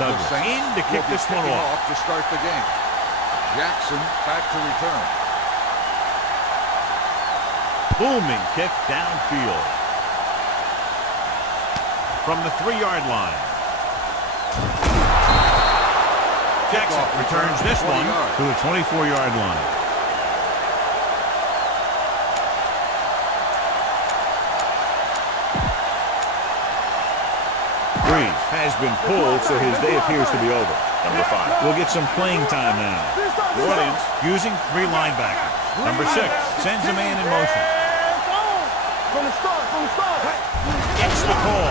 Douglas in to kick this one off to start the game. Jackson back to return. Booming kick downfield from the 3-yard line. Jackson returns this one to the 24-yard line. Breeze has been pulled, so his day appears to be over. Number 5 will get some playing time now. New Orleans using 3 linebackers. Number 6 sends a man in motion. Gets the call.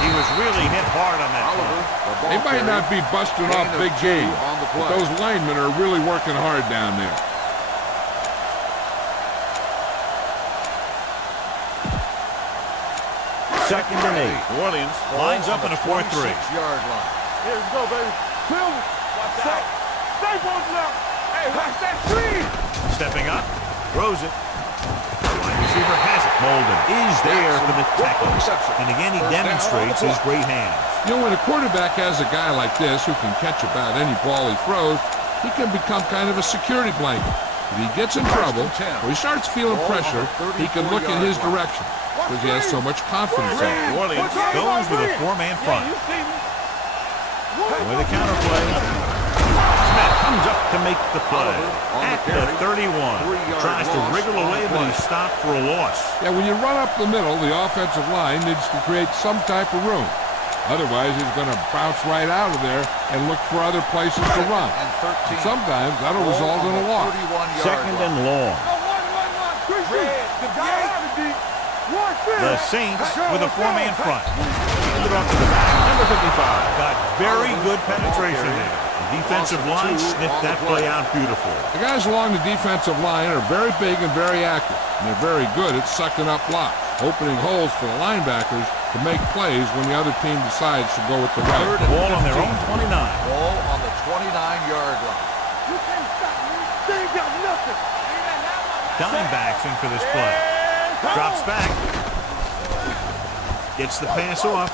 He was really hit hard on that play. They might not be busting off big game, but those linemen are really working hard down there. Second and 8. New Orleans lines up in a 4-3. 6-yard line. Here we go, baby. Film. Watch out. Stay posted up. Hey, watch that screen. Stepping up, throws it. Wide receiver has it. Molden is there for the tackle. And again, he demonstrates his great hands. You know, when a quarterback has a guy like this who can catch about any ball he throws, he can become kind of a security blanket. If he gets in trouble or he starts feeling pressure, he can look in his direction because he has so much confidence in him. New Orleans goes with a 4-man front. With a counterplay. Smith comes up to make the play at the 31. Tries to wriggle away, but he's stopped for a loss. Yeah, when you run up the middle, the offensive line needs to create some type of room. Otherwise, he's going to bounce right out of there and look for other places to run. And sometimes that'll result in a loss. Second and long. The Saints with a 4-man front. Handed off to the back, number 55. Got very good penetration there. The defensive line sniffed that play out beautiful. The guys along the defensive line are very big and very active. And they're very good at sucking up blocks, opening holes for the linebackers to make plays when the other team decides to go with the right. Ball on their own 29. Ball on the 29-yard line. You can't stop me. They ain't got nothing. Dimebacks in for this play. Drops back. Gets the pass off.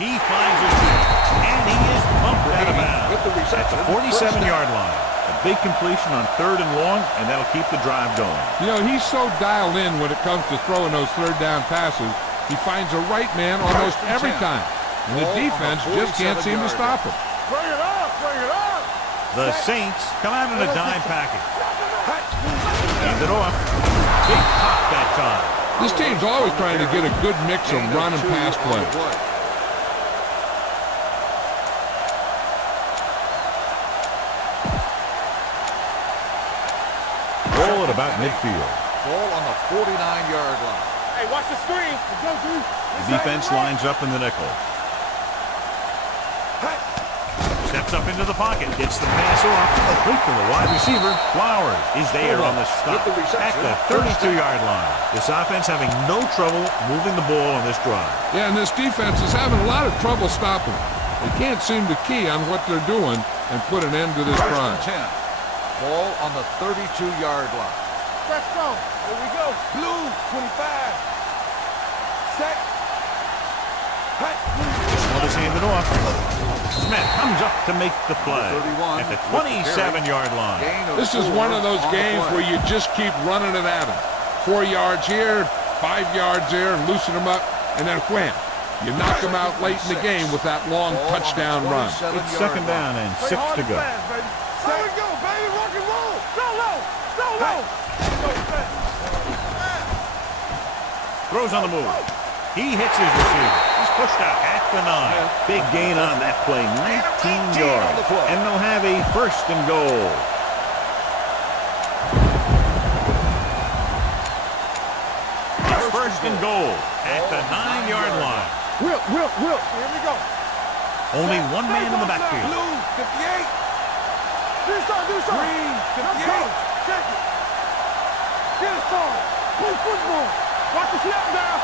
He finds his feet. And he is bumped out of bounds at the 47-yard line. A big completion on 3rd and long, and that'll keep the drive going. You know, he's so dialed in when it comes to throwing those 3rd down passes. He finds a right man almost every time. And the defense just can't seem to stop him. Bring it up, bring it up. The Saints come out in a dime package. Hand it off. Big pop that time. This team's always trying to get a good mix of run and pass play. Ball at about midfield. Ball on the 49-yard line. Hey, watch the screen. Go, dude. The defense lines up in the nickel. Steps up into the pocket. Gets the pass off. Complete to the wide receiver. Flowers is there on the stop at the 32-yard line. This offense having no trouble moving the ball on this drive. Yeah, and this defense is having a lot of trouble stopping them. They can't seem to key on what they're doing and put an end to this drive. 10. Ball on the 32-yard line. Let's go. Here we go. Blue, 25. Set. This one is handed off. Smith comes up to make the play at the 27-yard line. This is one of those games where you just keep running it at them. 4 yards here, 5 yards there, and loosen them up, and then wham. You knock them out late in the game with that long touchdown run. It's 2nd down and 6 to go. There we go, baby. Rock and roll. Go low. Go low. Throws on the move. He hits his receiver. He's pushed out at the 9. Big gain on that play, 19 yards. And they'll have a 1st and goal. It's 1st and goal at the 9-yard line. Will. Here we go. Only one man in the backfield. Blue, 58. Do something. Green, 58. Check it. Get it started. Play football. Watch the snap now.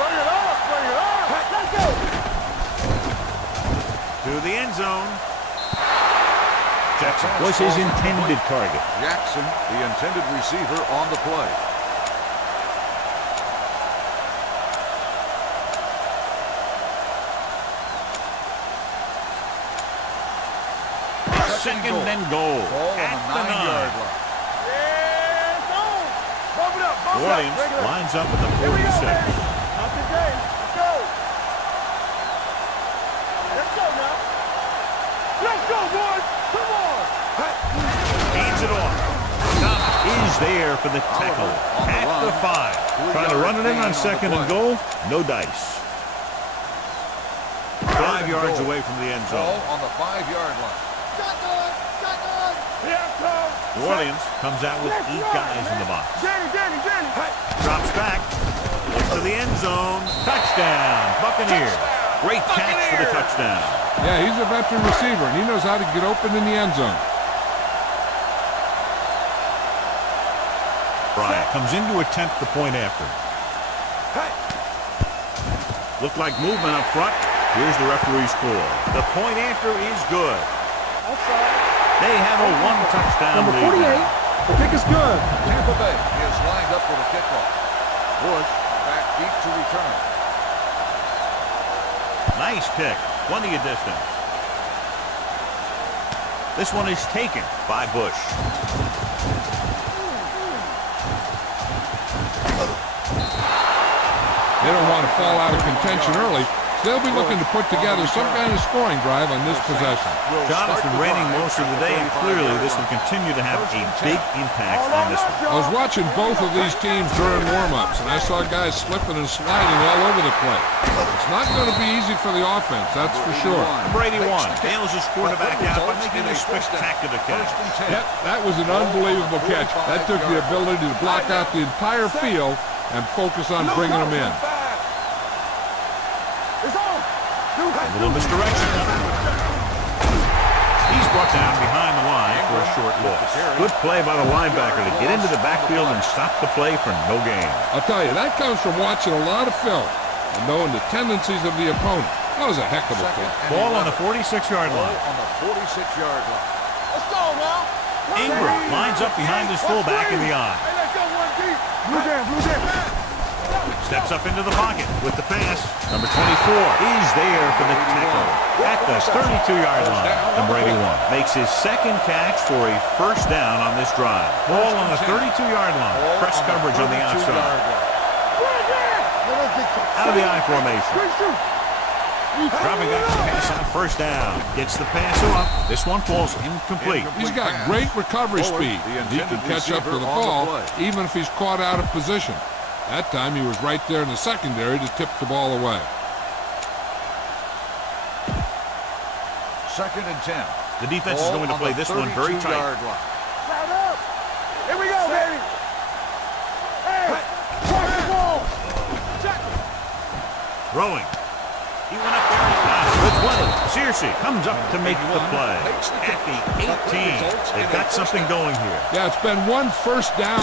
Bring it up. Let's go. To the end zone. Jackson was his intended target. Jackson, the intended receiver on the play. second and goal. Ball on At the the 9-yard 9. line. Yeah, it's on. Bump it up, bump New it up. Orleans Break it up. lines up at the Here we go, 46. baby. Not today. Let's go. Let's go now. Let's go, boys. Come on. Hands it off. Stop is there for the tackle. At the 5. Trying to run it in on second and goal. No dice. 5 yards away from the end zone. Ball on the 5-yard line. Shotgun. Shotgun. Here comes. New Orleans comes out with 8 guys in the box. Danny. Drops back. Looks to the end zone. Touchdown. Buccaneers. Great catch for the touchdown. Yeah, he's a veteran receiver, and he knows how to get open in the end zone. Bryant comes in to attempt the point after. Looked like movement up front. Here's the referee's call. The point after is good. They have a 1-touchdown Number lead. 48. The pick is good. Tampa Bay is lined up for the kickoff. Bush back deep to return. Nice kick. Plenty of distance. This one is taken by Bush. They don't want to fall out of contention early, so they'll be looking to put together some kind of scoring drive on this possession. John has been raining most of the day, and clearly this will continue to have a big impact on this one. I was watching both of these teams during warm-ups, and I saw guys slipping and sliding all over the place. It's not going to be easy for the offense, that's for sure. Number 81 bails his quarterback out by making a spectacular catch. Yep, that was an unbelievable catch. That took the ability to block out the entire field and focus on bringing them in. It's on. A little misdirection. He's brought down behind the line for a short loss. Good play by the linebacker to get into the backfield and stop the play for no gain. I'll tell you, that comes from watching a lot of film and knowing the tendencies of the opponent. That was a heck of a play. Ball on the 46-yard Ball line. on the 46-yard line. Let's go now. Ingram lines up behind his fullback in the eye. Hey, let's go one deep. Blue jam. Steps up into the pocket with the pass. Number 24 is there for the tackle at the 32-yard line. Number 81 makes his second catch for a first down on this drive. Ball on the 32-yard line. Press coverage on the outside. Out of the I formation. Dropping back the pass on first down. Gets the pass off. This one falls incomplete. He's got great recovery speed. He can catch up to the ball even if he's caught out of position. That time he was right there in the secondary to tip the ball away. 2nd and 10. The defense is going to play this one very tight. Here we go, baby. Hey, watch the ball. Throwing. He went up there and got it with 20. Searcy comes up to make the play. At the 18. They've got something going here. Yeah, it's been one first down.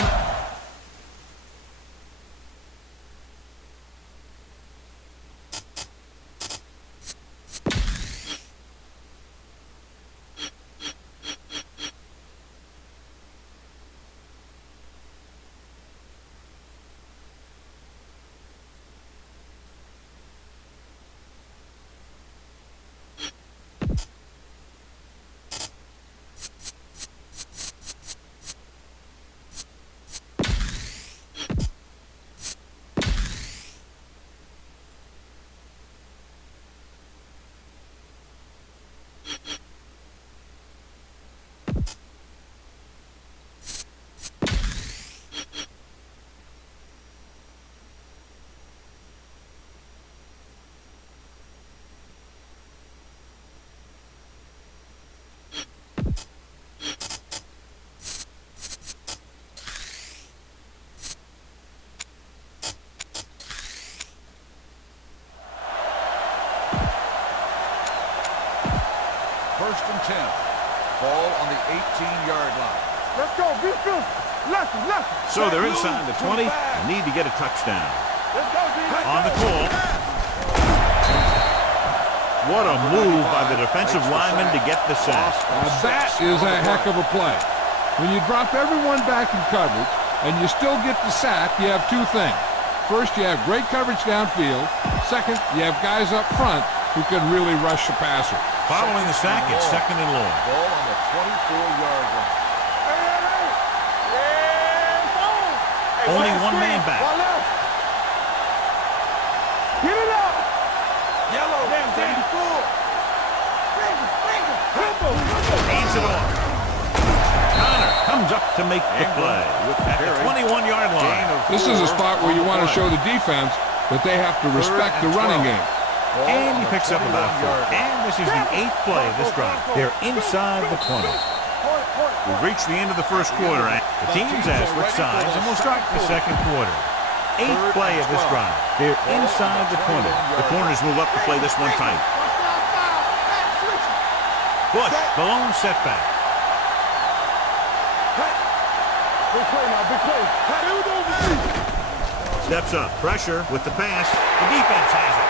First and 10. Ball on the 18-yard line. Let's go, defense. Left. So they're inside the 20 and need to get a touchdown. Let's go, defense. On the call. What a move by the defensive lineman to get the sack. Now that is a heck of a play. When you drop everyone back in coverage and you still get the sack, you have two things. First, you have great coverage downfield. Second, you have guys up front who can really rush the passer. Following the sack, it's second and long. Ball on the 24-yard line. Only one man back. Get it up. Yellow. Damn, damn. Hands it off. Connor comes up to make the play at the 21-yard line. This is a spot where you want to show the defense that they have to respect the running game. And he picks up about 4. And this is the 8th play of this drive. They're inside the 20. We've reached the end of the first quarter. The teams have switched sides, and we'll start the second quarter. 8th play of this drive. They're inside the 20. The corners move up to play this one tight. Bush, the lone setback. Big play now, big play. Steps up, pressure with the pass. The defense has it.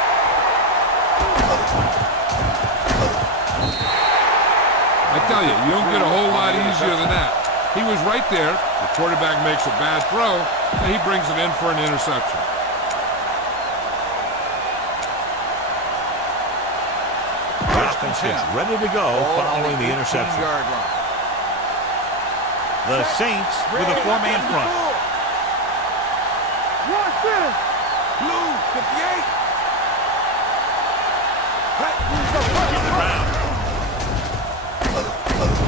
I tell you, you don't get a whole lot easier than that. He was right there. The quarterback makes a bad throw, and he brings it in for an interception. Offense is ready to go following the interception. The Saints with a 4-man front. Watch this. Blue, 58. Around.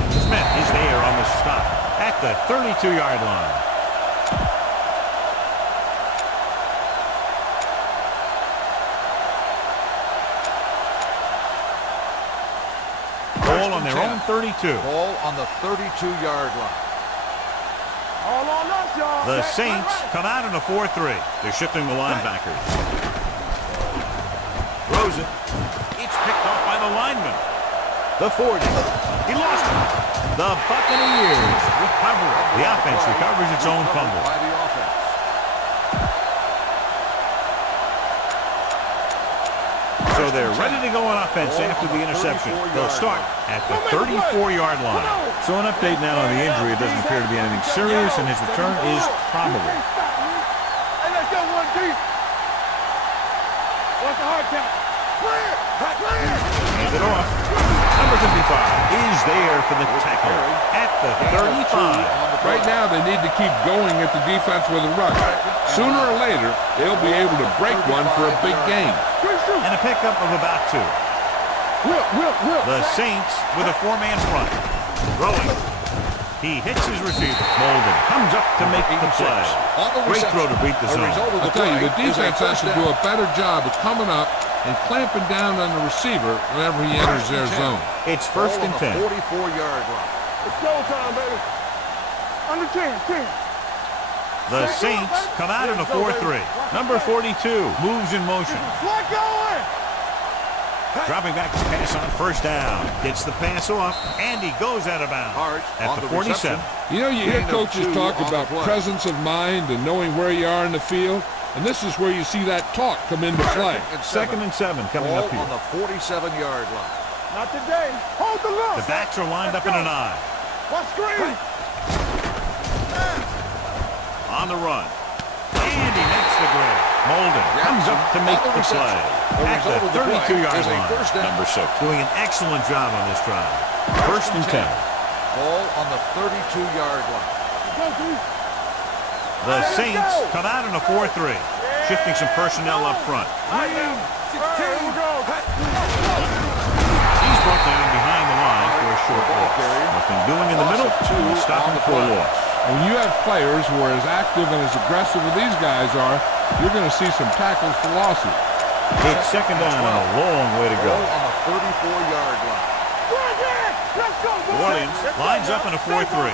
Smith is there on the stop at the 32-yard line. Ball on their own 32. Ball on the 32-yard line. All on us, y'all. The Saints come out in a 4-3. They're shifting the linebackers. Throws it. It's picked off by the lineman. The 40. He lost it. The Buccaneers recover. The offense recovers its own fumble. By the offense. So they're ready to go on offense after the interception. They'll start at the 34-yard line. So an update now on the injury. It doesn't appear to be anything serious, and his return is probable. Hey, let's go one deep. What's the hard count? Clear! Clear! Hands it off. Number 55 is there for the tackle at the 35. Right now, they need to keep going at the defense with a rush. Sooner or later, they'll be able to break one for a big gain. And a pickup of about 2. The Saints with a 4-man front. Throwing. He hits his receiver. Molden comes up to make the play. Great throw to beat the zone. I tell you, the defense has to do a better job of coming up and clamping down on the receiver whenever he enters their zone. It's first and 10. 44-yard line. It's showtime, baby. Under 10. The Saints come out in a 4-3. Number 42 moves in motion. Slide going. Dropping back to pass on first down. Gets the pass off, and he goes out of bounds at the 47. You know, you hear coaches talk about presence of mind and knowing where you are in the field, and this is where you see that talk come into play. Second and 7 coming up here. On the 47-yard line. Not today. Hold the look. The backs are lined up in an I. Watch screen. On the run. And he makes the grab. Molden comes up to make the play at the 32-yard line. Number 6 doing an excellent job on this drive. First and 10. Ball on the 32-yard line. The Saints come out in a 4-3, shifting some personnel up front. He's brought down behind the line for a short loss. Nothing doing in the middle, stopping for a loss. When you have players who are as active and as aggressive as these guys are, you're going to see some tackles for losses. It's second down and a long way to go. On the 34-yard line. Williams lines up in a 4-3.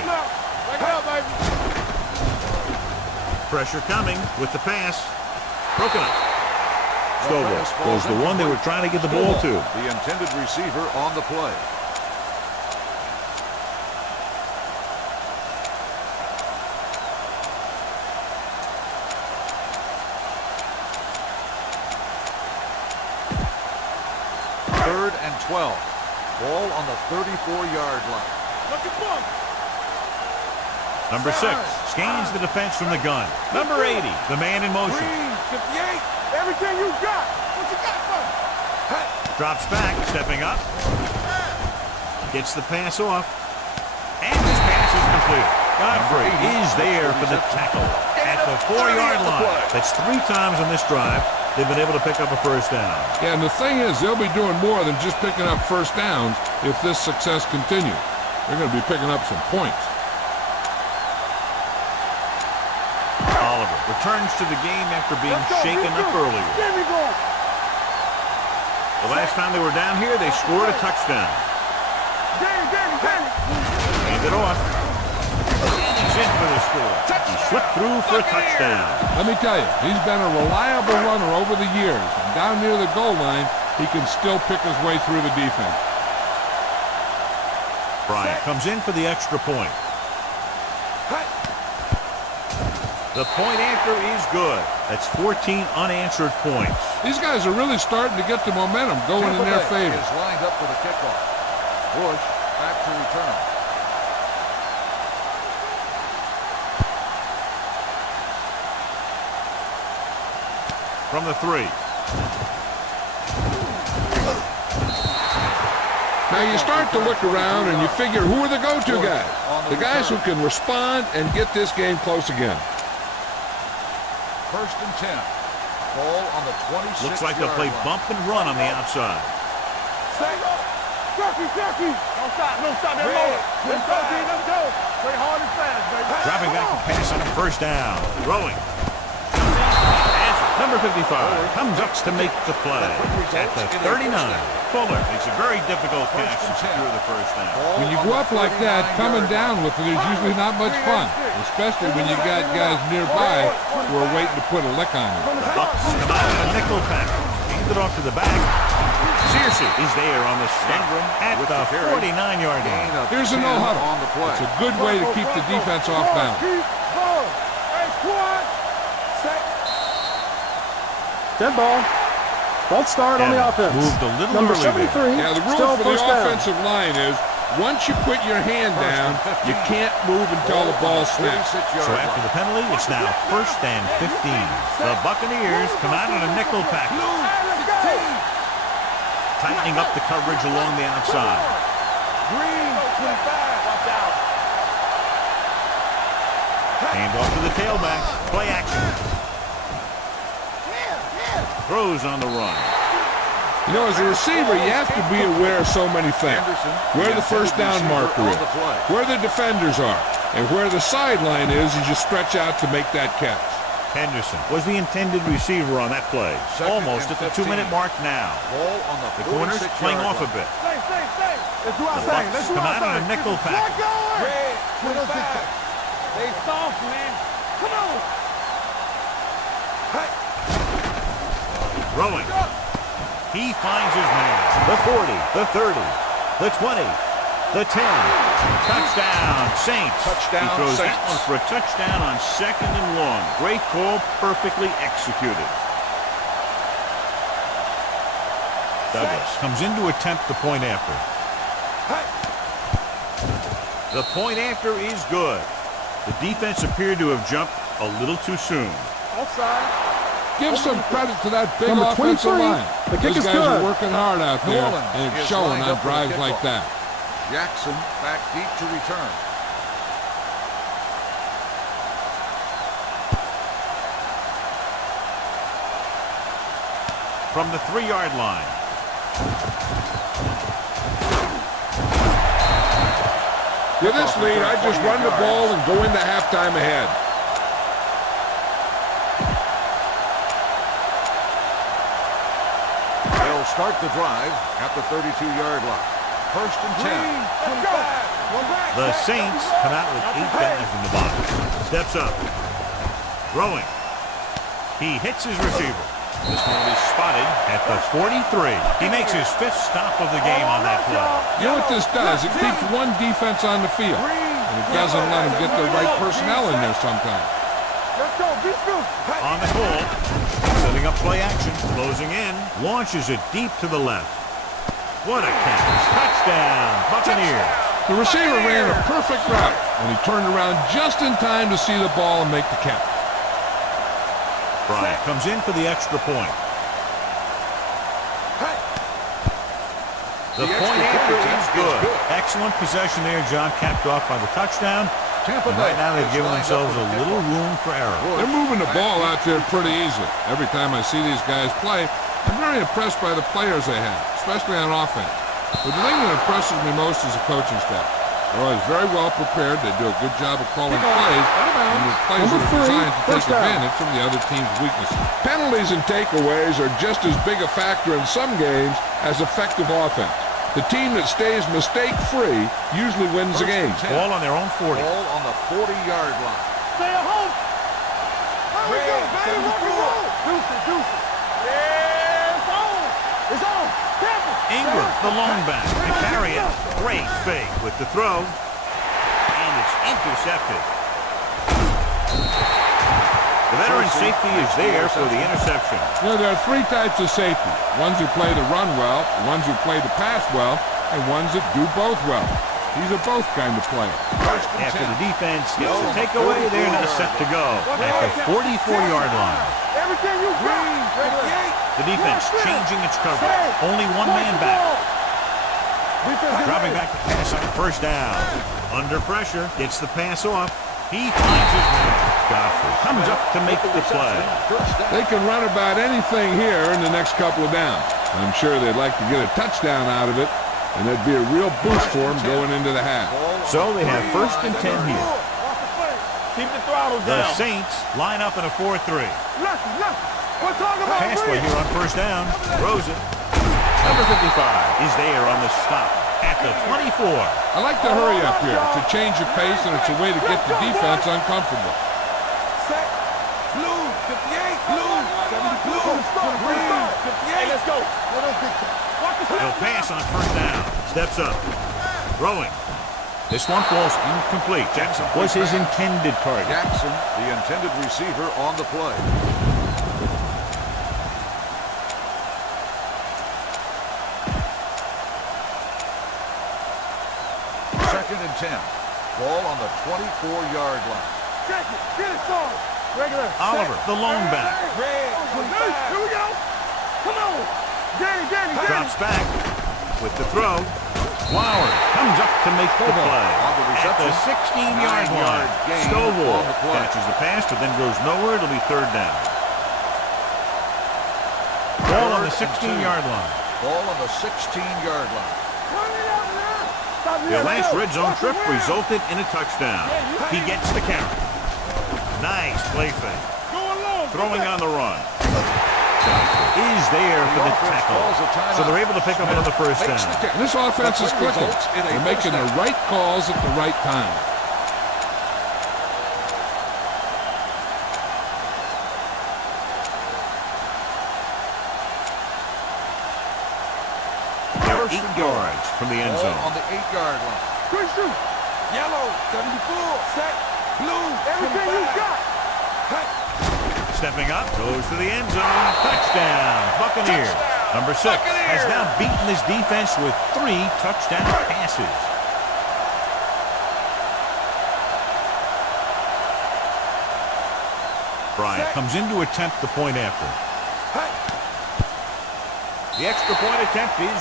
Pressure coming with the pass. Broken up. Stovall was the one they were trying to get the ball to. The intended receiver on the play. Third and 12. Ball on the 34-yard line. Number 6 scans the defense from the gun. Number 80, the man in motion. 58. Everything you got. What you got for me? Drops back, stepping up. Gets the pass off. And this pass is complete. Godfrey is there for the tackle at the 4-yard line. That's 3 times on this drive they've been able to pick up a first down. Yeah, and the thing is, they'll be doing more than just picking up first downs if this success continues. They're going to be picking up some points. Oliver returns to the game after being shaken up earlier. The last time they were down here, they scored a touchdown. Hand it off. And he's in for the score. He slipped through for a touchdown. Let me tell you, he's been a reliable runner over the years. And down near the goal line, he can still pick his way through the defense. Bryant comes in for the extra point. The point after is good. That's 14 unanswered points. These guys are really starting to get the momentum going in their favor. Is lined up for the kickoff. Bush back to return. From the 3. Now you start to look around and you figure, who are the go-to guys? The guys who can respond and get this game close again. 1st and 10. Ball on the 26. Looks like they'll play bump and run on the outside. Turkey. Don't stop that motor. Let's go, D. Let's go. Play hard and fast, baby. Dropping back to pass on a first down. Throwing. Number 55 comes up to make the play. At the 39, Fuller makes a very difficult catch to secure the first down. When you go up like that, coming down with it is usually not much fun, especially when you got guys nearby who are waiting to put a lick on you. The Bucks come out with a nickel pack. Hand it off to the back. Searcy is there on the stop at the 49-yard line. Here's a no-huddle. It's a good way to keep the defense off balance. Dead ball. False start on the offense. Moved a little Number early 73. Yeah, the rule Still for the first down. offensive line is once you put your hand down, you can't move until the ball snaps. So after the penalty, it's now 1st and 15. The Buccaneers come out in a nickel pack. Tightening up the coverage along the outside. Hand off to the tailback. Play action. Throws on the run. You know, as a receiver, you have to be aware of so many things. Where the first down marker is, where the defenders are, and where the sideline is as you stretch out to make that catch. Henderson was the intended receiver on that play. Almost at the 2-minute mark now. Ball on the corners playing off a bit. Let's do our The thing. Bucks come out in a nickel pack. Stay soft, man. Come on. Throwing. He finds his man. The 40, the 30, the 20, the 10. Touchdown, Saints. Touchdown, he throws Saints. that one for a touchdown on 2nd and long. Great call, perfectly executed. Douglas comes in to attempt the point after. The point after is good. The defense appeared to have jumped a little too soon. Offside. Give some credit to that big Number offensive 23. line. The kick These is guys are good. working hard out there, Orleans and it's is showing lined on up for the drives like kickoff. that. Jackson back deep to return. From the 3-yard line. With this lead, I just run the ball and go into halftime ahead. They'll start the drive at the 32-yard line. 1st and 10. The Saints come out with 8 guys in the box. Steps up. Throwing. He hits his receiver. This one is spotted at the 43. He makes his 5th stop of the game on that play. You know what this does? It keeps one defense on the field, and it doesn't let them get the right personnel in there sometimes. Let's go. Be good. On the call. Setting up play action. Closing in. Launches it deep to the left. What a catch. Touchdown. Buccaneers. The receiver ran a perfect route, and he turned around just in time to see the ball and make the catch. Bryant comes in for the extra point. The point after is good. Excellent possession there, John, capped off by the touchdown. And right now they've given themselves a little room for error. They're moving the ball out there pretty easily. Every time I see these guys play, I'm very impressed by the players they have, especially on offense. But the thing that impresses me most is the coaching staff. They're always very well prepared. They do a good job of calling plays, and the plays are designed to take advantage of the other team's weaknesses. Penalties and takeaways are just as big a factor in some games as effective offense. The team that stays mistake-free usually wins the game. Ball on their own 40. Ball on the 40-yard line. Stay at home. How we go, baby? Rock and roll. Deuce it. Yeah, it's on. It's on. Careful. Ingram, the lone back, to carry it. Great fake with the throw. And it's intercepted. The veteran safety is there for the interception. You know, there are three types of safety. Ones who play the run well, ones who play the pass well, and ones that do both well. These are both kind of players. After the defense gets the takeaway, they're now set to go at the 44-yard line. Everything you got. The defense changing its cover. Only one man back. Dropping back to pass on first down. Under pressure, gets the pass off. He finds his man. Godfrey comes up to make the play. They can run about anything here in the next couple of downs. I'm sure they'd like to get a touchdown out of it, and that'd be a real boost for them going into the half. So they have first and 10 here. Keep the throttles The down. Saints line up in a 4-3. We're talking about Pass play here on first down. Throws it. Number 55 is there on the stop at the 24. I like to hurry up here. It's a change of pace, and it's a way to get the defense uncomfortable. Set. Blue. 58. Blue. 72. Green. 58. Hey, let's go. He'll pass on first down. Steps up. Throwing. This one falls incomplete. Jackson was his intended target. Jackson, the intended receiver on the play. Second and 10. Ball on the 24-yard line. Check it. Get it started. Regular. Oliver, the lone back. Red. 25. Here we go. Come on. Danny. Drops back with the throw. Flowers comes up to make the play. At the 16-yard line. Stovall catches the pass, but then goes nowhere. It'll be third down. Ball on the 16-yard line. Ball on the 16-yard line. Their last red zone trip resulted in a touchdown. He gets the carry. Nice play fake. Throwing on the run. Is there for the tackle. So they're able to pick up another first down. And this offense is clicking. They're making the right calls at the right time. They're 8 yards from the end Ball zone. on the 8-yard line. Good shoot. Yellow. 74. Set. Blue. Everything you got. Stepping up, goes to the end zone. Touchdown, Buccaneers. Number 6 has now beaten this defense with 3 touchdown passes. Bryant comes in to attempt the point after. The extra point attempt is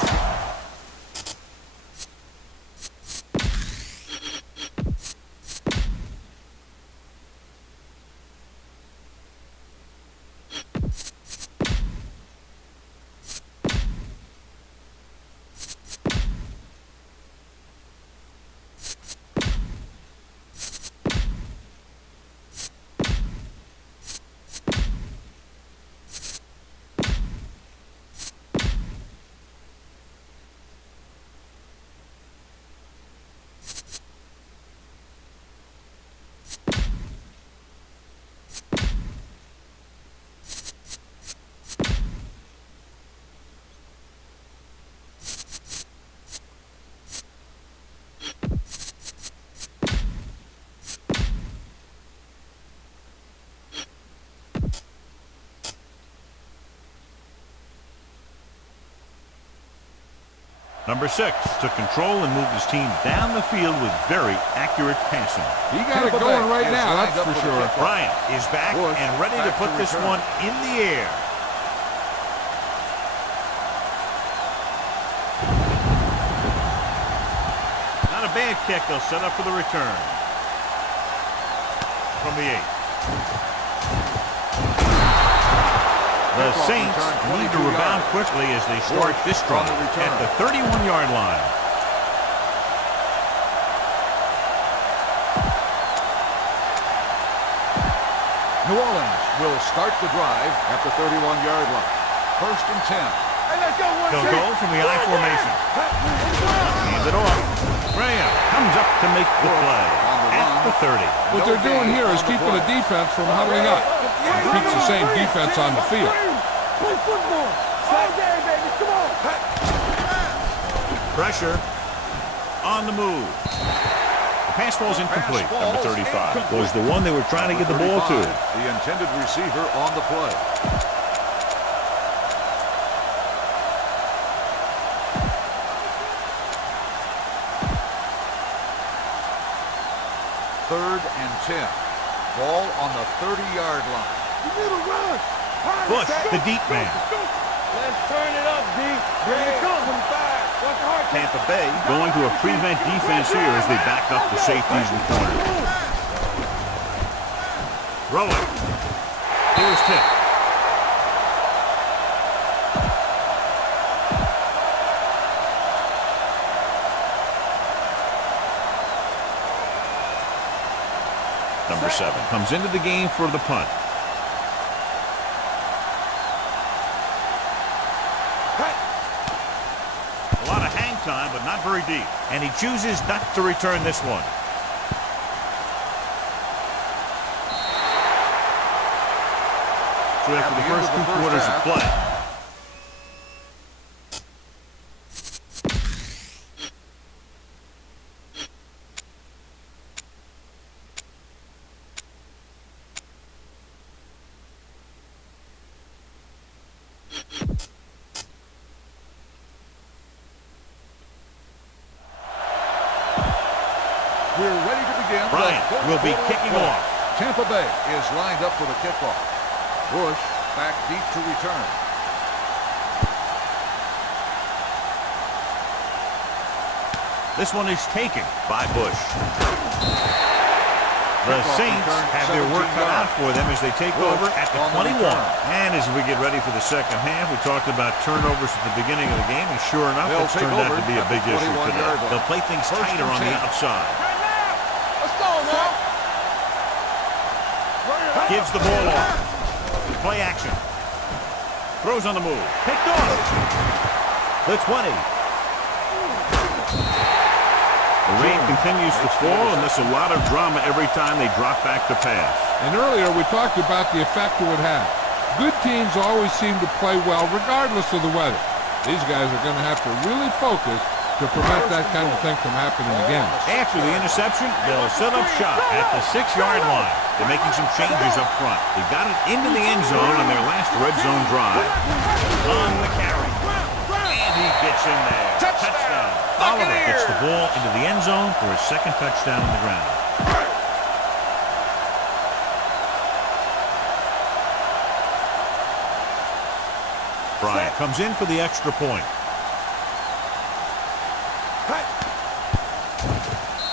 Number 6 took control and moved his team down the field with very accurate passing. He got it going right now, that's for sure. Bryant is back and ready to put this one in the air. bad kick. They'll set up for the return. From the 8. The Saints need to rebound quickly as they start this drive at the 31-yard line. New Orleans will start the drive at the 31-yard line. First and 10. They'll go from the I formation. Hand it off. Graham comes up to make the play at the 30. What they're doing here is keeping the defense from huddling up. It keeps the same defense on the field. Play football. All day, baby. Come on. Pressure on the move. The pass ball's incomplete. Number 35 was the one they were trying to get the ball to. The intended receiver on the play. Third and 10. Ball on the 30-yard line. You need a rush. Bush, the deep man. Let's turn it up, D. Bring it come. Tampa Bay going to a prevent defense here as they back up the safeties and corners. Rolling. Here's Tip. Number 7 comes into the game for the punt. A lot of hang time, but not very deep. And he chooses not to return this one. So after the first 2 quarters of play, We're ready to begin. Bryant will be kicking off. Tampa Bay is lined up for the kickoff. Bush back deep to return. This one is taken by Bush. The Saints have their work cut out for them as they take over at the 21. And as we get ready for the second half, we talked about turnovers at the beginning of the game, and sure enough, it's turned out to be a big issue today. They'll play things tighter on the outside. Let's go, man. Gives the ball off. Play action. Throws on the move. Picked off. The 20. The rain continues to fall, and there's a lot of drama every time they drop back to pass. And earlier we talked about the effect it would have. Good teams always seem to play well regardless of the weather. These guys are going to have to really focus to prevent that kind of thing from happening again. After the interception, they'll set up shop at the 6-yard line. They're making some changes up front. They got it into the end zone on their last red zone drive. On the carry. And he gets in there. Touchdown. Oliver gets the ball into the end zone for his second touchdown on the ground. Bryant comes in for the extra point.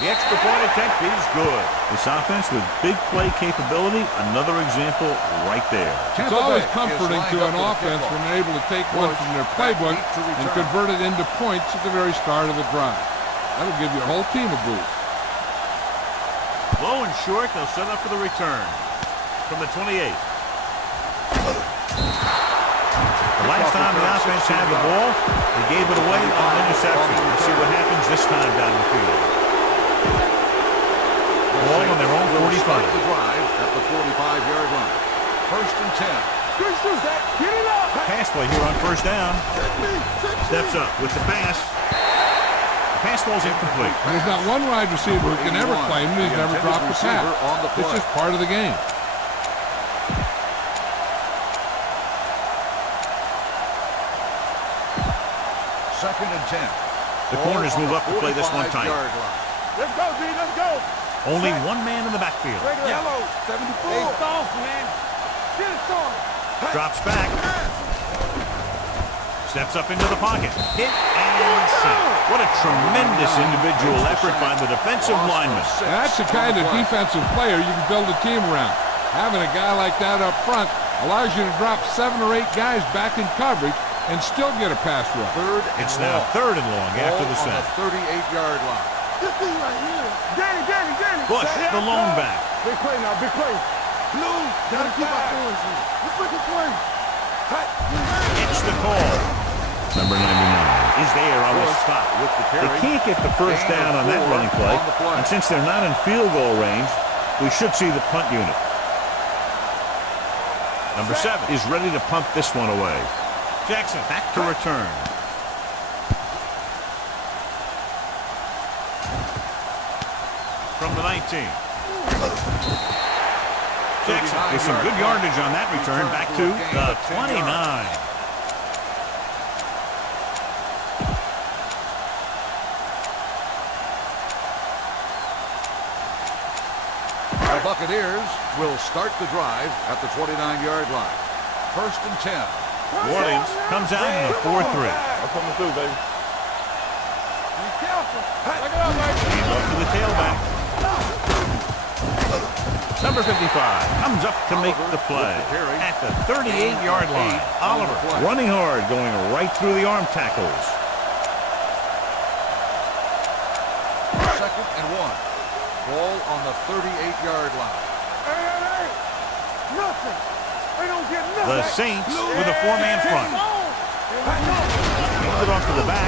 The extra point attempt is good. This offense with big play capability, another example right there. It's always comforting to an offense when they're able to take one from their playbook and convert it into points at the very start of the drive. That'll give your whole team a boost. Low and short, they'll set up for the return from the 28. The last time the offense had the ball, they gave it away on an interception. Let's see what happens this time down the field. Ball on their own 45. The drive at the 45-yard line. First and 10. Good shoes, Zach. Get it up. Pass play here on first down. Steps up with the pass. The pass ball's incomplete. There's not one wide receiver who can ever claim that he's never dropped a pass. It's just part of the game. Second and 10. The corners move up to play this one tight. Let's go, D. Let's go. Only one man in the backfield. Yellow, 74. Stay soft, man. Get it soft. Drops back. Steps up into the pocket. Hit and sack. What a tremendous individual effort by the defensive lineman. That's the kind of defensive player you can build a team around. Having a guy like that up front allows you to drop 7 or 8 guys back in coverage and still get a pass rush. It's now 3rd and long after the sack. 38-yard line. This thing right here. Danny. Bush, the lone back. Big play now, big play. Blue, gotta keep our boys here. Let's make a play. It's the call. Number 99 is there on the stop. They can't get the first down on that running play, and since they're not in field goal range, we should see the punt unit. Number 7 is ready to punt this one away. Jackson back to return. From the 19. Jackson with some good yardage on that return, back to the 29. The Buccaneers will start the drive at the 29-yard line. 1st and 10. New Orleans comes out in a 4-3. I'm coming through, baby. Be careful. Look it up, baby. He's off to the tailback. Number 55 comes up to make the play at the 38-yard line. Oliver running hard, going right through the arm tackles. 2nd and 1. Ball on the 38-yard line. Hey. Nothing. They don't get nothing. The Saints with a 4-man front. Hands it off to the back.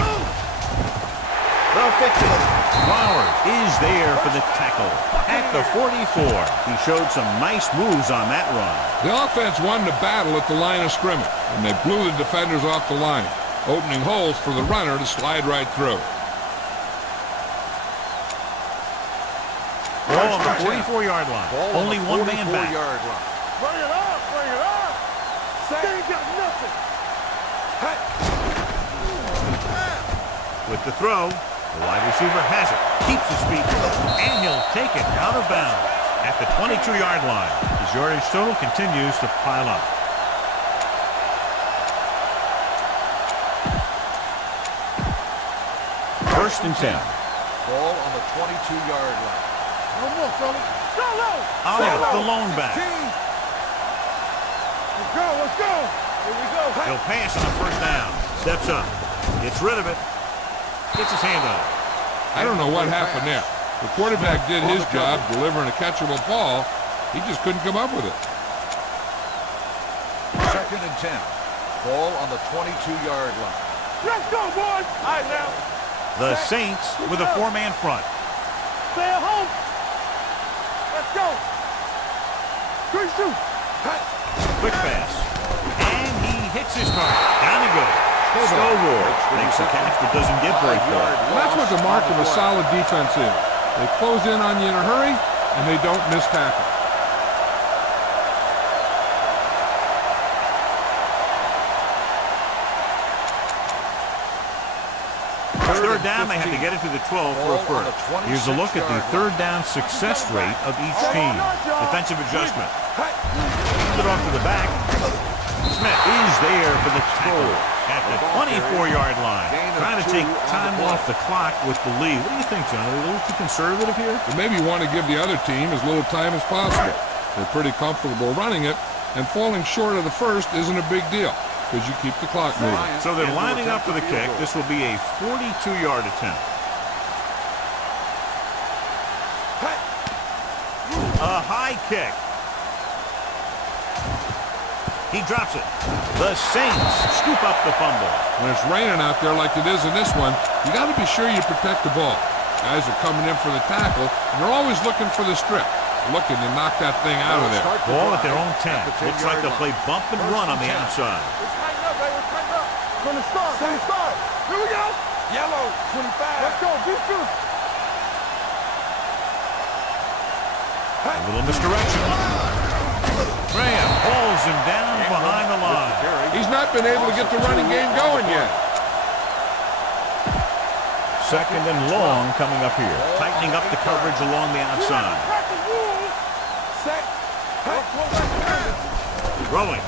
They'll fix it. Flowers is there for the tackle at the 44. He showed some nice moves on that run. The offense won the battle at the line of scrimmage, and they blew the defenders off the line, opening holes for the runner to slide right through. Ball on the 44-yard line. Only one man back. Bring it up. They ain't got nothing. With the throw, the wide receiver has it, keeps his feet, and he'll take it out of bounds at the 22-yard line. His yardage total continues to pile up. First and 10. Ball on the 22-yard line. No more, fellas. Go low. Oliver, the lone back. Let's go. Here we go. He'll pass on the first down. Steps up. Gets rid of it. Gets his hand on it. I don't know what happened there. The quarterback did his job delivering a catchable ball. He just couldn't come up with it. 2nd and 10. Ball on the 22-yard line. Let's go, boys. All right, now. The Saints with a 4-man front. Stay at home. Let's go. 3-2. Quick pass. And he hits his target. Down he goes. Stovall makes the catch but doesn't get very far. And that's what the mark of a solid defense is. They close in on you in a hurry, and they don't miss tackle. Third down, they have to get it to the 12 for a first. Here's a look at the third down success rate of each team. Defensive adjustment. Hands it off to the back. Smith is there for the tackle at the 24-yard line. Trying to take time off the clock with the lead. What do you think, John? Are they a little too conservative here? They maybe want to give the other team as little time as possible. They're pretty comfortable running it, and falling short of the first isn't a big deal because you keep the clock moving. So they're lining up for the kick. This will be a 42-yard attempt. A high kick. He drops it. The Saints scoop up the fumble. When it's raining out there like it is in this one, you got to be sure you protect the ball. Guys are coming in for the tackle, and they're always looking for the strip, looking to knock that thing out of there. Ball at their own 10. Looks like they'll play bump and run on the outside. Let's tighten up, baby. Let's tighten up. From the start. Here we go. Yellow, 25. Let's go. Defense. A little misdirection. Graham pulls him down behind the line. He's not been able to get the running game going yet. Second and long coming up here. Tightening up the coverage along the outside. Throwing.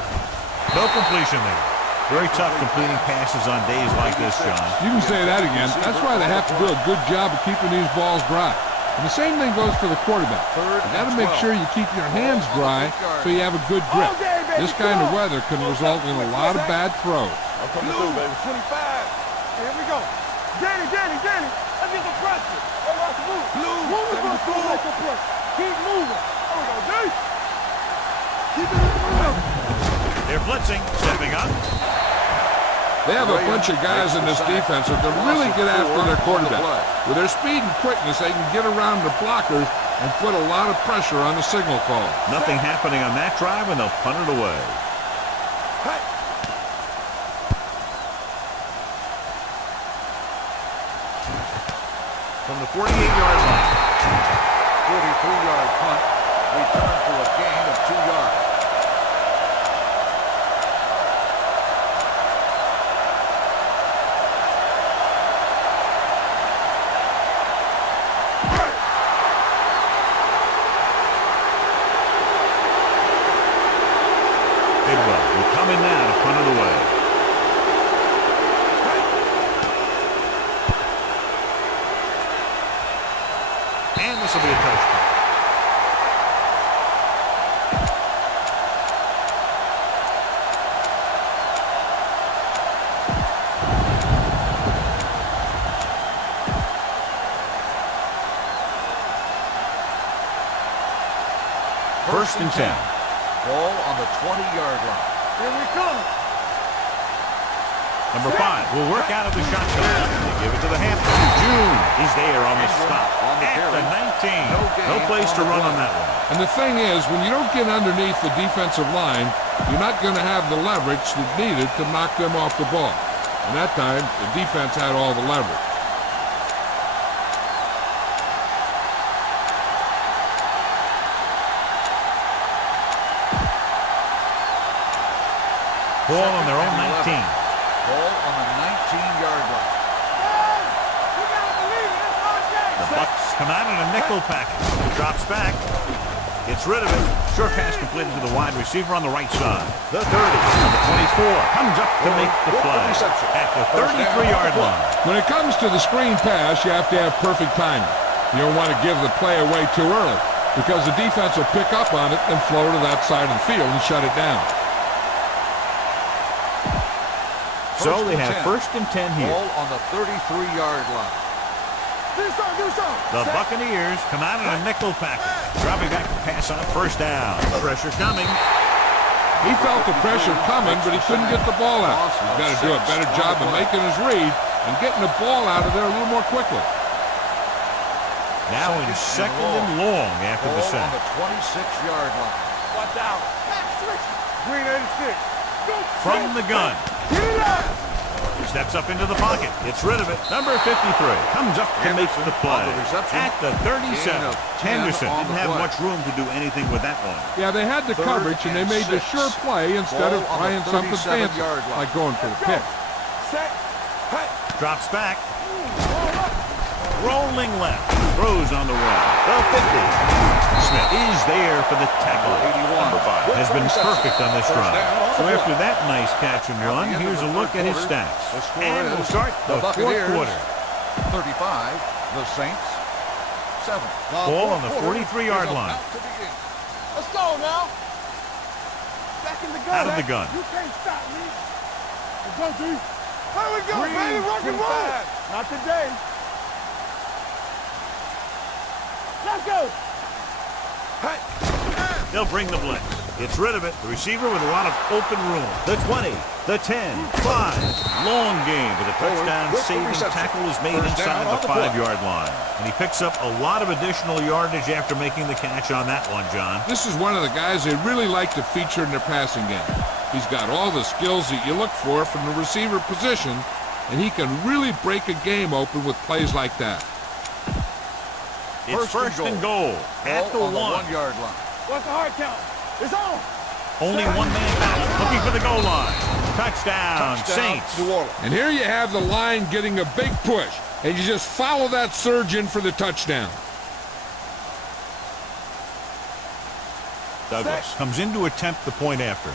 No completion there. Very tough completing passes on days like this, John. You can say that again. That's why they have to do a good job of keeping these balls dry. And the same thing goes for the quarterback. You got to make sure you keep your hands dry so you have a good grip. This kind of weather can result in a lot of bad throws. I'm coming through, baby. 25. Here we go. Danny. Let's get some pressure. Let's move. Move is going to make some pressure. Keep moving. There we go, D. Keep it in the room. They're blitzing, stepping up. They have a bunch of guys in this defense that can really get after their quarterback. With their speed and quickness, they can get around the blockers and put a lot of pressure on the signal call. Nothing happening on that drive, and they'll punt it away. From the 48-yard line. 43-yard punt. Return for a gain of 2 yards. Coming now to punt it away. And this will be a touchdown. First and 10. Ball on the 20-yard line. Here we come. Number 5 will work out of the shotgun. They give it to the half. June is there on the stop. At the 19. No place to run on that one. And the thing is, when you don't get underneath the defensive line, you're not going to have the leverage that's needed to knock them off the ball. And that time, the defense had all the leverage. Ball on their own 19. Ball on the 19-yard line. The Bucs come out in a nickel package. Drops back. Gets rid of it. Short pass completed to the wide receiver on the right side. The 30. Number 24 comes up to make the play at the 33-yard line. When it comes to the screen pass, you have to have perfect timing. You don't want to give the play away too early because the defense will pick up on it and flow to that side of the field and shut it down. So they have first and 10 here. Ball on the 33-yard line. The Buccaneers come out in a nickel package. Dropping back to pass on first down. Pressure coming. He felt the pressure coming, but he couldn't get the ball out. He's got to do a better job of making his read and getting the ball out of there a little more quickly. Now in second and long after the sack. On the 26-yard line. Watch out. Green 86. From the gun. Steps up into the pocket. Gets rid of it. Number 53 comes up to make the play. At the 37. Henderson didn't have much room to do anything with that one. Yeah, they had the coverage, and they made the sure play instead of trying something fancy, like going for the pick. Drops back. Rolling left. Throws on the run. The 50. Smith is there for the tackle. 81. Number 5 has been perfect on this drive. So after that nice catch and run, here's a look at his stats. And we'll start the fourth quarter. 35. The Saints. 7. Ball on the 43-yard line. Let's go now. Back in the gun. Out of the gun. You can't stop me. Let's go, D. Here we go, baby. Rock and roll. Not today. Let's go. They'll bring the blitz. Gets rid of it. The receiver with a lot of open room. The 20, the 10, 5. Long game, but a touchdown-saving tackle is made inside the 5-yard line. And he picks up a lot of additional yardage after making the catch on that one, John. This is one of the guys they really like to feature in their passing game. He's got all the skills that you look for from the receiver position, and he can really break a game open with plays like that. It's first and goal at the 1-yard line. What's the hard count? It's on. Only one man back, looking for the goal line. Touchdown, Saints. New Orleans. And here you have the line getting a big push, and you just follow that surge in for the touchdown. Douglas comes in to attempt the point after.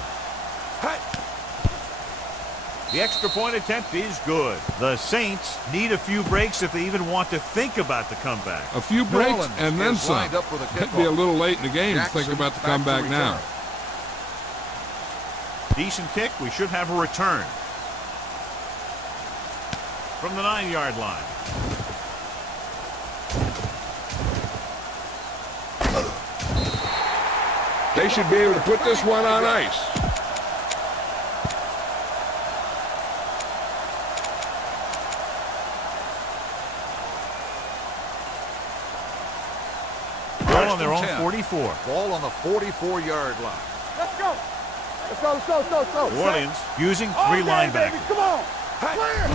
The extra point attempt is good. The Saints need a few breaks if they even want to think about the comeback. A few breaks and then some. It'd be a little late in the game to think about the comeback now. Decent kick. We should have a return. From the 9-yard line. They should be able to put this one on ice. Ball on their own 44. Ball on the 44-yard line. Let's go. Let's go. New Orleans using 3 linebackers. Baby. Come on. Clear.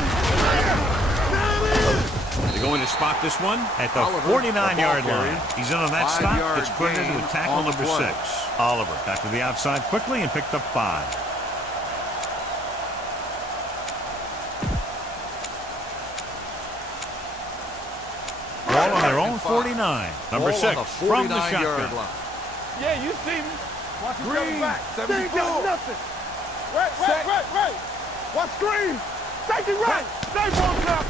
They're going to spot this one at the 49-yard line. He's in on that stop. It's credited with tackle number 6. Oliver back to the outside quickly and picked up 5. Ball on their own 49. Number 6 from the shotgun. Yeah, you see me. Watch him coming back. They ain't got nothing. Right. Watch screen. Take it right. Stay broken up.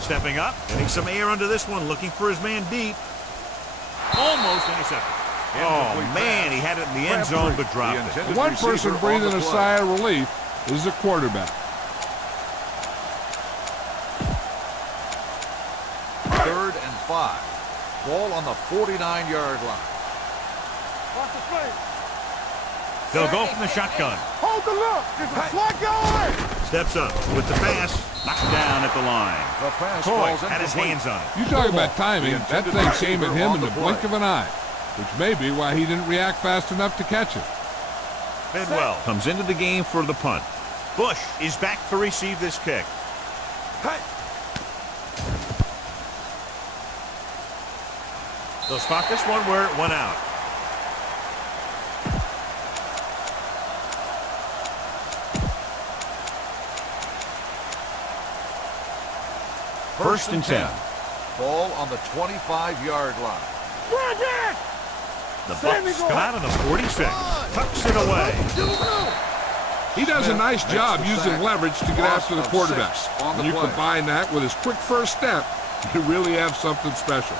Stepping up, getting some air under this one, looking for his man deep. Almost intercepted. Oh, man, he had it in the end zone, but dropped it. One person breathing a sigh of relief is the quarterback. 3rd and 5. Ball on the 49-yard line. Watch the play. They'll go from the shotgun. Hold the look. There's a flag going. Steps up with the pass. Knocked down at the line. The pass Toy falls had his hands on it. You talk about timing. That thing came at him in the blink of an eye, which may be why he didn't react fast enough to catch it. Bidwell comes into the game for the punt. Bush is back to receive this kick. They'll spot this one where it went out. First and 10. Ball on the 25-yard line. The Bucks come out of the 46. Tucks it away. He does a nice job using leverage to get after the quarterback. When you combine that with his quick first step, you really have something special.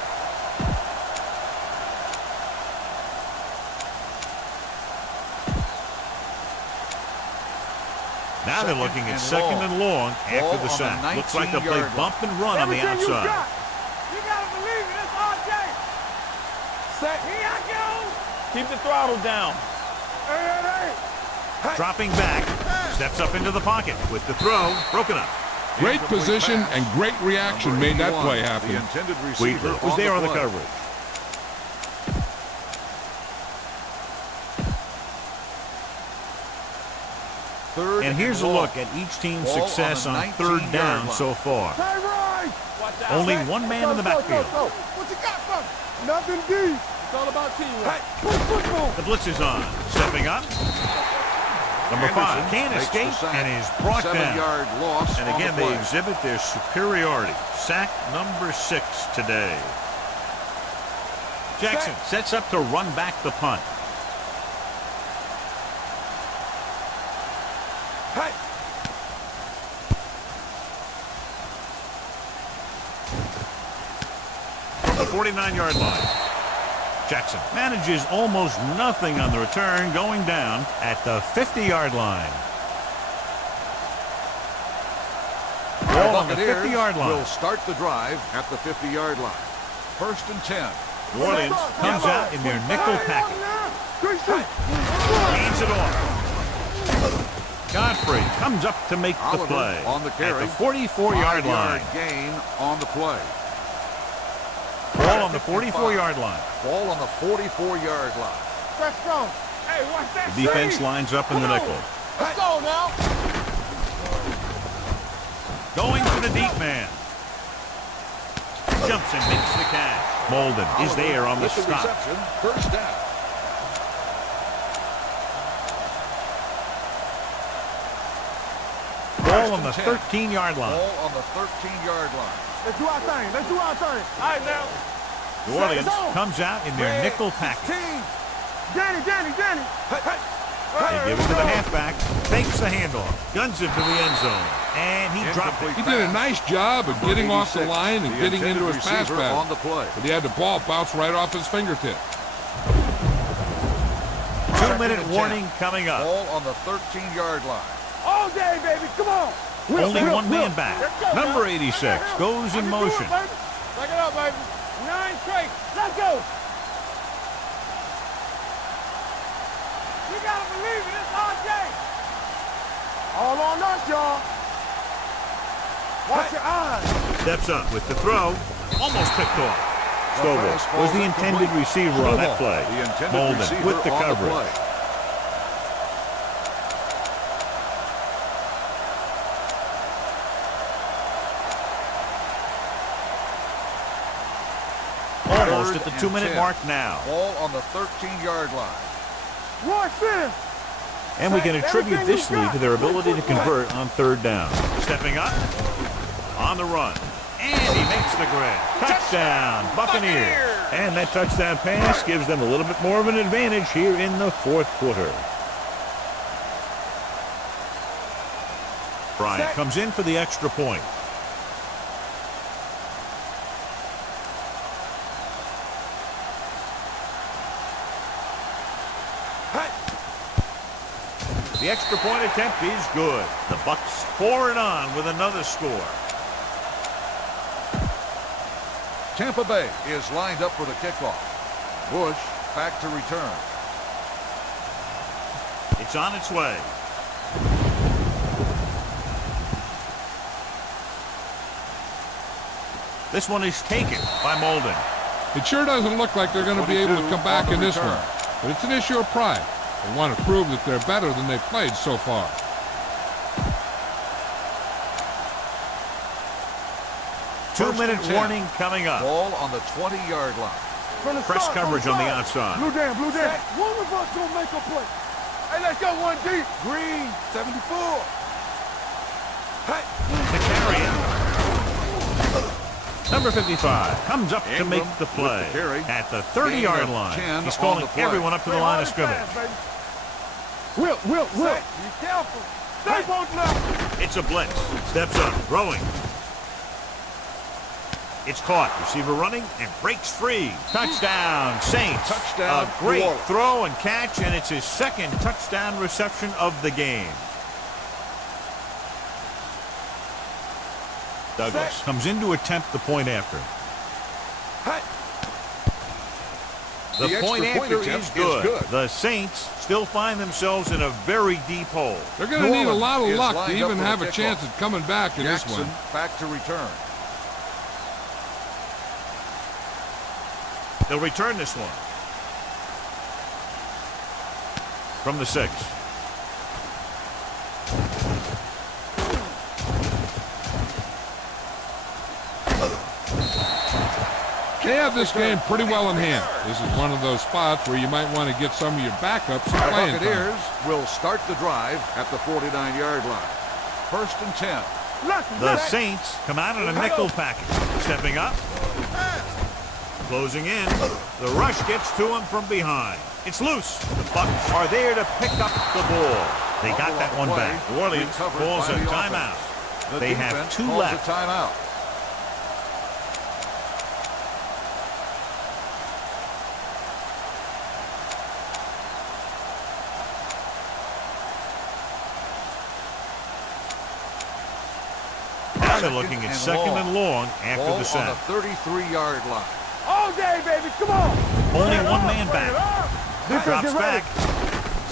Now they're looking at 2nd and long after the sack. Looks like they'll play bump and run on the outside. You gotta believe it. It's RJ. Set. Here I go. Keep the throttle down. Hey. Dropping back. Steps up into the pocket with the throw. Broken up. Great position and great reaction made that play happen. Wheatler was there on the coverage. And here's a look at each team's success on 3rd down so far. Only one man in the backfield. What you got from me? Nothing deep. It's all about teamwork. The blitz is on. Stepping up. Number 5 can't escape and is brought down. And again, they exhibit their superiority. Sack number 6 today. Jackson sets up to run back the punt. From the 49-yard line. Jackson manages almost nothing on the return, going down at the 50-yard line. Ball on the 50-yard line. Will start the drive at the 50-yard line. 1st and 10. New Orleans comes out in their nickel package. Hands it off. Godfrey comes up to make the play on the carry, at the 44-yard line. Gain on the play. Ball on the 44-yard line. Ball on the 44-yard line. Press strong. Hey, watch that. The defense lines up in the nickel. Let's go now. Going to the deep man. Jumps and makes the catch. Molden is there on the stop. First down. Ball on the 13-yard line. Ball on the 13-yard line. Let's do our thing. Let's do our thing. All right, now. New Orleans comes out in their nickel package. Danny. They give it to the halfback. Fakes the handoff. Guns it to the end zone. And he dropped it. He did a nice job of getting off the line and getting into his pass pattern. On the play. But he had the ball bounce right off his fingertip. 2-minute warning coming up. Ball on the 13-yard line. All day, baby. Come on. Only one man back. Number 86 goes in motion. Back it up, baby. 9 straight. Let's go. You gotta believe it. It's all day. All on us, y'all. Watch your eyes. Steps up with the throw. Almost picked off. Stovall was the intended receiver on that play. Molden with the coverage. Almost at the 2-minute mark now. Ball on the 13-yard line. Watch this. And we can attribute this lead to their ability to convert on 3rd down. Stepping up, on the run, and he makes the grab. Touchdown, Buccaneers. And that touchdown pass gives them a little bit more of an advantage here in the 4th quarter. Bryant comes in for the extra point. The extra point attempt is good. The Bucs pour it on with another score. Tampa Bay is lined up for the kickoff. Bush back to return. It's on its way. This one is taken by Molden. It sure doesn't look like they're going to be able to come back in this one. But it's an issue of pride. They want to prove that they're better than they've played so far. Two-minute warning coming up. Ball on the 20-yard line. Press coverage on the outside. Blue down, blue down. One of us gonna make a play. Hey, let's go one deep. Green, 74. Hey. To carry it. Number 55 comes up to make the play at the 30-yard line. He's calling everyone up to the line of scrimmage. Will. Be careful. Stay both left. It's a blitz. Steps up, throwing. It's caught. Receiver running and breaks free. Touchdown, Saints. Touchdown. A great throw and catch, and it's his 2nd touchdown reception of the game. Douglas comes in to attempt the point after. The point after is good. The Saints still find themselves in a very deep hole. They're going to need a lot of luck to even have a chance at coming back in this one. Back to return. They'll return this one. From the 6. They have this game pretty well in hand. This is one of those spots where you might want to get some of your backups The playing Buccaneers time. will start the drive at the 49-yard line. 1st and 10. The Saints come out in a nickel package. Stepping up. Closing in. The rush gets to him from behind. It's loose. The Bucs are there to pick up the ball. They got that one back. New Orleans calls a timeout. They have 2 left. Timeout. Now they're looking at 2nd and long after the sack. On the 33-yard line. All day, baby. Come on. Only one man back. Drops back.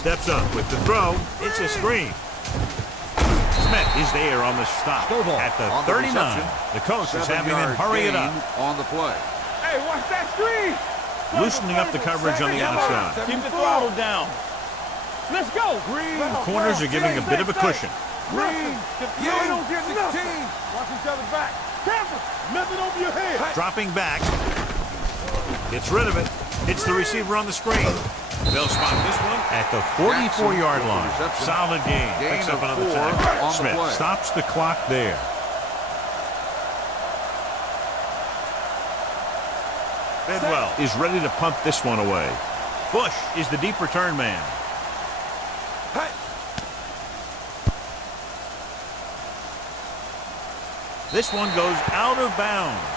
Steps up with the throw. It's a screen. Smith is there on the stop at the 39. The coach is having them hurry it up. On the play. Hey, watch that screen. Loosening up the coverage on the outside. Keep the throttle down. Let's go. Green. The corners are giving a bit of a cushion. Green. You don't get nothing. Watch each other back. Careful. Nothing over your head. Dropping back. Gets rid of it. Hits the receiver on the screen. They'll spot this one at the 44-yard line. Solid game. Picks up another tackle. Smith stops the clock there. Bedwell is ready to punt this one away. Bush is the deep return man. This one goes out of bounds.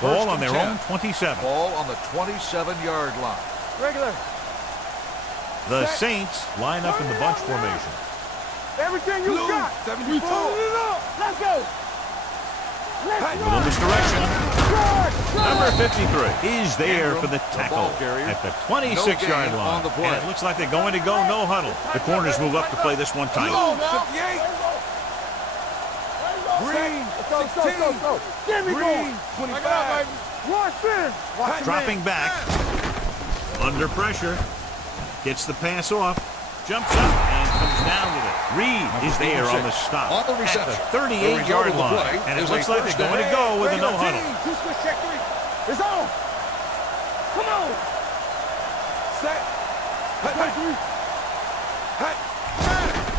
Ball on their own 27. Ball on the 27-yard line. Regular. The Saints line up in the bunch formation. Everything you got. 74. We turning it up. Let's go. Let's A little misdirection. Number 53 is there Ingram, for the tackle at the 26-yard line. And it looks like they're going to go no huddle. The corners move up to play this one tight. Green. Go. Give me going. 25. Watch this. Dropping back. Under pressure. Gets the pass off. Jumps up and comes down with it. Reed is there on the stop on the at the 38-yard line. And it looks like they're going to go with a no huddle. Two-switch check three. It's on. Come on. Set.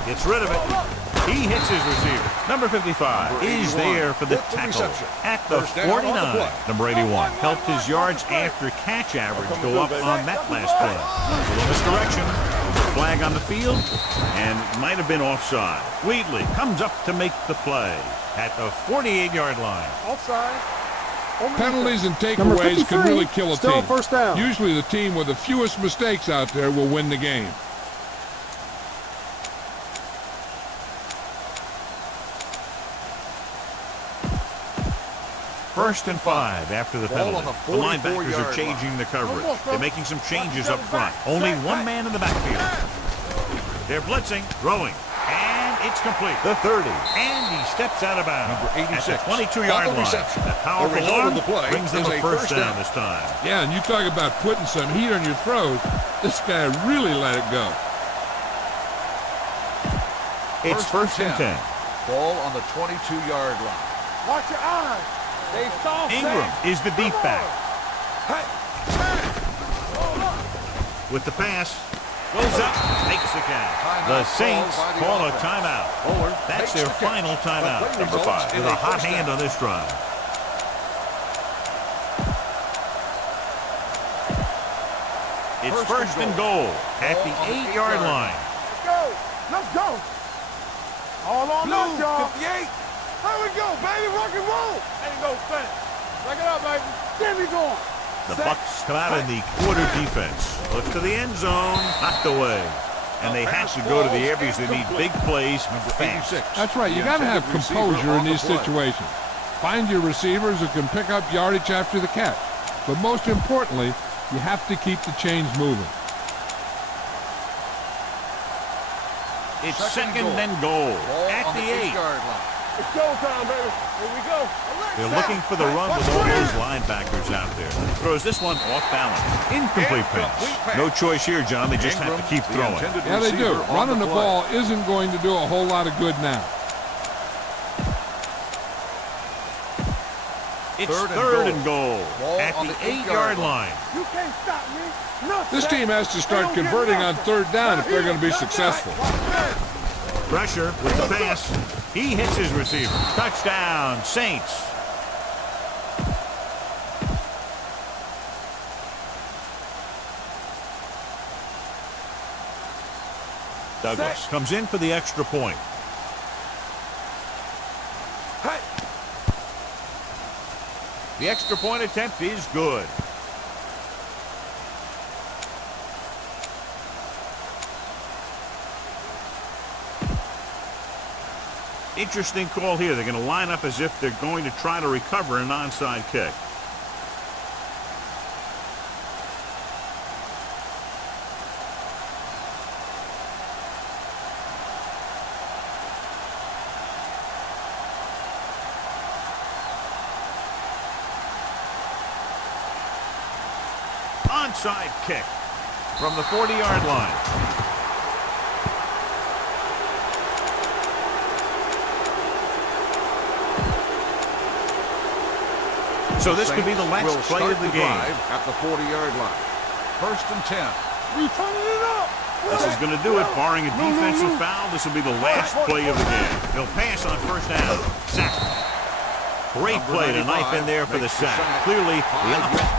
Gets rid of it. He hits his receiver. Number 55 is there for the tackle at the 49. Number 81 helped his yards after catch average go up on that last play. A little misdirection. Flag on the field and might have been offside. Wheatley comes up to make the play at the 48-yard line. Offside. Penalties and takeaways can really kill a Still team. first down. Usually the team with the fewest mistakes out there will win the game. First and 5 after the penalty. The linebackers are changing the coverage. They're making some changes up front. Only one man in the backfield. They're blitzing, throwing, and it's complete. The 30, and he steps out of bounds. Number 86. At the 22-yard line. That powerful arm brings them a first down this time. Yeah, and you talk about putting some heat on your throws. This guy really let it go. It's first and 10. Ball on the 22-yard line. Watch your eyes. They soft. Ingram is the deep back. With the pass, goes up, takes the catch. The Saints call a timeout. That's their final timeout. Number 5 with a hot hand on this drive. It's first and goal at the 8-yard line. Let's go. Let's go. All on us, y'all. 58. There we go, baby. Rock and roll. There you go, Finn. Rock it up, baby. There we go. The Bucs come out in the quarter defense. Look to the end zone, knocked away. And they have to go to the air because they need big plays fast. That's right. You got to have composure in these situations. Find your receivers who can pick up yardage after the catch. But most importantly, you have to keep the chains moving. It's second and goal at the 8. It's showtime, baby. Here we go. They're looking for the run with all those linebackers out there. Throws this one off balance. Incomplete pass. No choice here, John. They just have to keep throwing. Yeah, they do. Running the ball isn't going to do a whole lot of good now. It's third and goal at the 8-yard line. You can't stop me. This team has to start converting on third down if they're going to be successful. Pressure with the pass. He hits his receiver. Touchdown, Saints. Douglas comes in for the extra point. The extra point attempt is good. Interesting call here. They're going to line up as if they're going to try to recover an onside kick. Onside kick from the 40-yard line. So this could be the last play of the game. At the 40-yard line. First and 10. We turning it up. This is going to do it, barring a defensive foul. This will be the last play of the game. He'll pass on first down. Sack. Great play to knife in there for the sack. Clearly, the offense